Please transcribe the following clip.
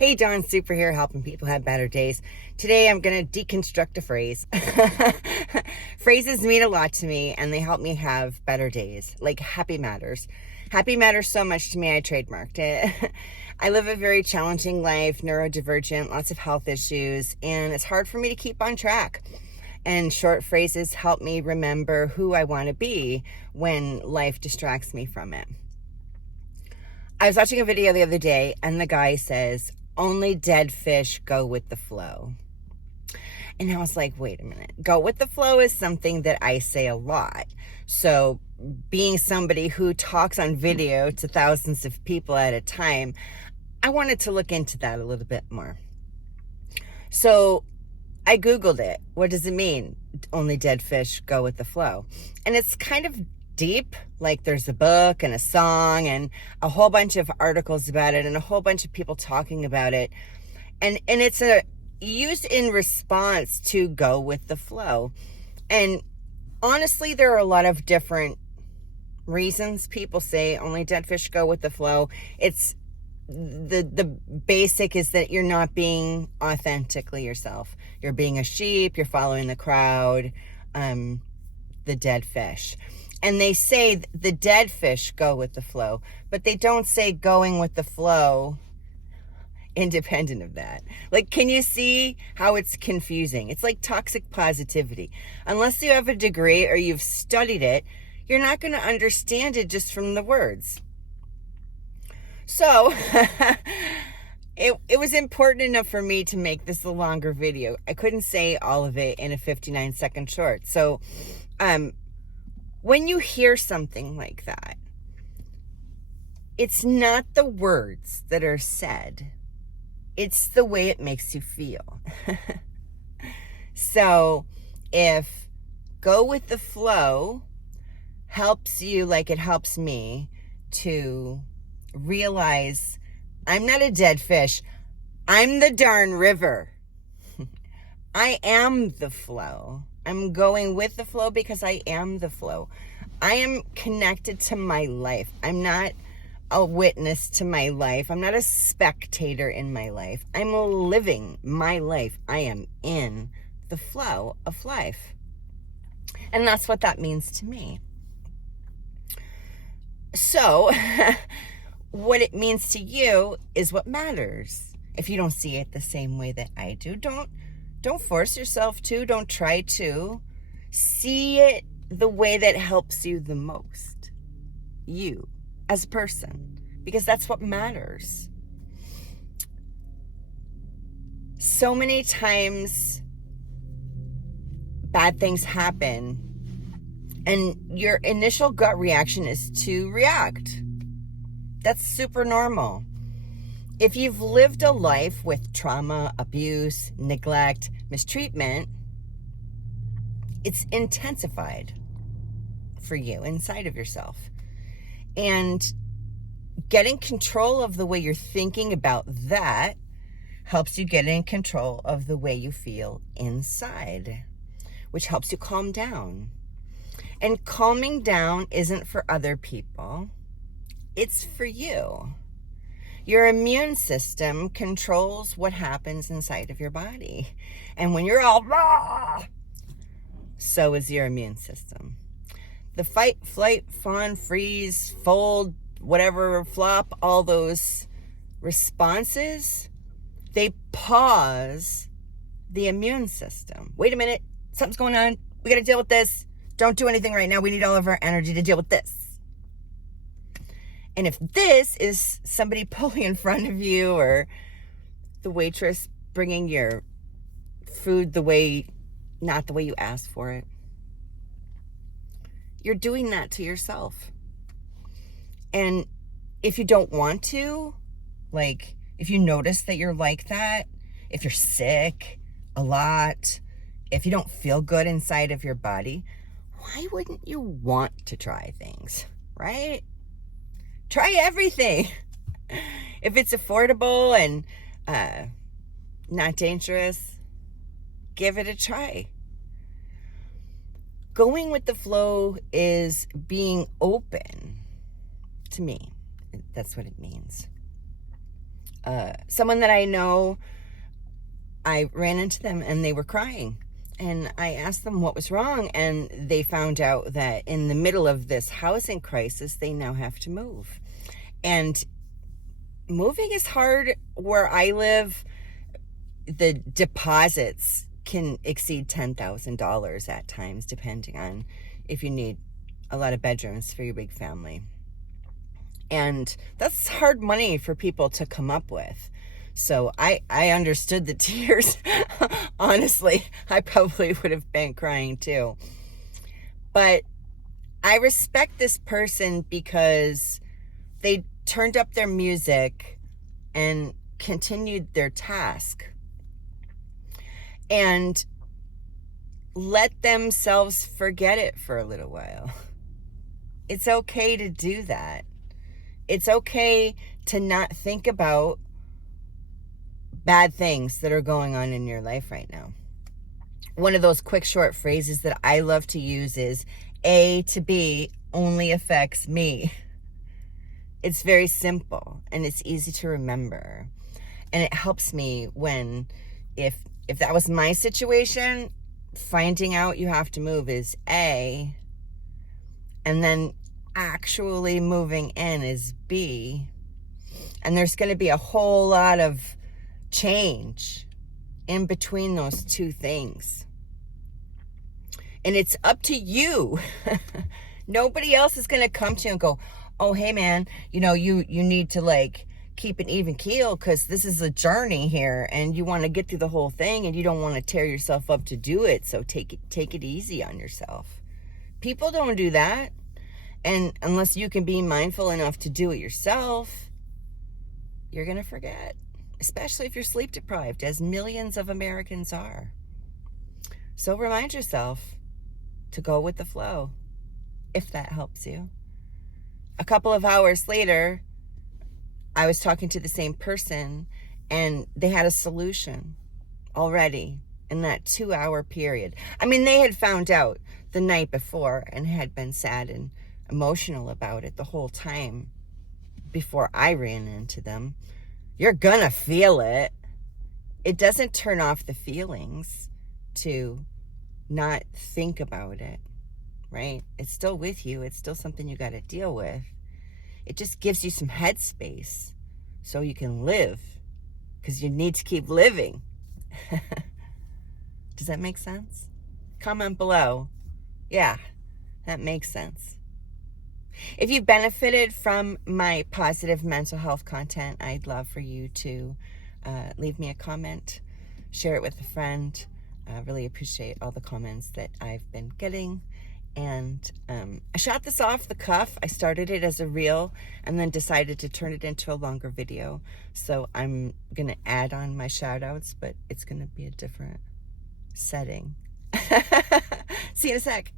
Hey, Dawn Super here, helping people have better days. Today I'm going to deconstruct a phrase. Phrases mean a lot to me and they help me have better days, like happy matters. Happy matters so much to me, I trademarked it. I live a very challenging life, neurodivergent, lots of health issues, and it's hard for me to keep on track. And short phrases help me remember who I want to be when life distracts me from it. I was watching a video the other day and the guy says, only dead fish go with the flow. And I was like, wait a minute. Go with the flow is something that I say a lot. So being somebody who talks on video to thousands of people at a time, I wanted to look into that a little bit more. So I Googled it. What does it mean? Only dead fish go with the flow. And it's kind of deep. Like there's a book and a song and a whole bunch of articles about it and a whole bunch of people talking about it. And it's used in response to go with the flow. And honestly, there are a lot of different reasons people say only dead fish go with the flow. It's the basic is that you're not being authentically yourself. You're being a sheep, you're following the crowd, the dead fish. And they say the dead fish go with the flow, but they don't say going with the flow independent of that. Like, can you see how it's confusing? It's like toxic positivity. Unless you have a degree or you've studied it, you're not going to understand it just from the words. So it was important enough for me to make this a longer video. I couldn't say all of it in a 59-second short. So when you hear something like that, it's not the words that are said. It's the way it makes you feel. So if go with the flow helps you like it helps me to realize I'm not a dead fish. I'm the darn river. I am the flow. I'm going with the flow because I am the flow. I am connected to my life. I'm not a witness to my life. I'm not a spectator in my life. I'm living my life. I am in the flow of life. And that's what that means to me. So what it means to you is what matters. If you don't see it the same way that I do, don't force yourself to. Don't try to. See it the way that helps you the most. You as a person. Because that's what matters. So many times bad things happen and your initial gut reaction is to react. That's super normal. If you've lived a life with trauma, abuse, neglect, mistreatment, it's intensified for you inside of yourself. And getting control of the way you're thinking about that helps you get in control of the way you feel inside, which helps you calm down. And calming down isn't for other people. It's for you. Your immune system controls what happens inside of your body. And when you're all raw, so is your immune system. The fight, flight, fawn, freeze, fold, whatever, flop, all those responses, they pause the immune system. Wait a minute, something's going on. We got to deal with this. Don't do anything right now. We need all of our energy to deal with this. And if this is somebody pulling in front of you or the waitress bringing your food not the way you asked for it, you're doing that to yourself. And if you don't want to, like if you notice that you're like that, if you're sick a lot, if you don't feel good inside of your body, why wouldn't you want to try things, right? Try everything. If it's affordable and not dangerous, give it a try. Going with the flow is being open to me. That's what it means. Someone that I know, I ran into them and they were crying. And I asked them what was wrong, and they found out that in the middle of this housing crisis, they now have to move. And moving is hard where I live. The deposits can exceed $10,000 at times, depending on if you need a lot of bedrooms for your big family. And that's hard money for people to come up with. So I understood the tears. Honestly, I probably would have been crying too. But I respect this person because they turned up their music and continued their task and let themselves forget it for a little while. It's okay to do that. It's okay to not think about bad things that are going on in your life right now. One of those quick short phrases that I love to use is A to B only affects me. It's very simple and it's easy to remember. And it helps me when, if that was my situation, finding out you have to move is A, and then actually moving in is B. And there's going to be a whole lot of change in between those two things. And it's up to you. Nobody else is going to come to you and go, oh, hey man, you need to like keep an even keel because this is a journey here and you want to get through the whole thing and you don't want to tear yourself up to do it. So take it easy on yourself. People don't do that. And unless you can be mindful enough to do it yourself, you're going to forget, especially if you're sleep deprived, as millions of Americans are. So remind yourself to go with the flow, if that helps you. A couple of hours later, I was talking to the same person and they had a solution already in that 2-hour period. I mean, they had found out the night before and had been sad and emotional about it the whole time before I ran into them. You're gonna feel it. It doesn't turn off the feelings to not think about it, right? It's still with you. It's still something you got to deal with. It just gives you some headspace so you can live, because you need to keep living. Does that make sense? Comment below. Yeah, that makes sense. If you benefited from my positive mental health content, I'd love for you to leave me a comment, share it with a friend. I really appreciate all the comments that I've been getting. And I shot this off the cuff. I started it as a reel and then decided to turn it into a longer video. So I'm going to add on my shout outs, but it's going to be a different setting. See you in a sec.